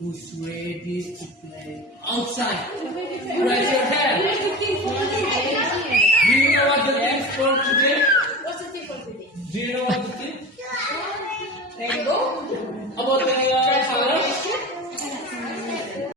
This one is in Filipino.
Who's ready to play outside? Raise your hand. Do you know what the things for today?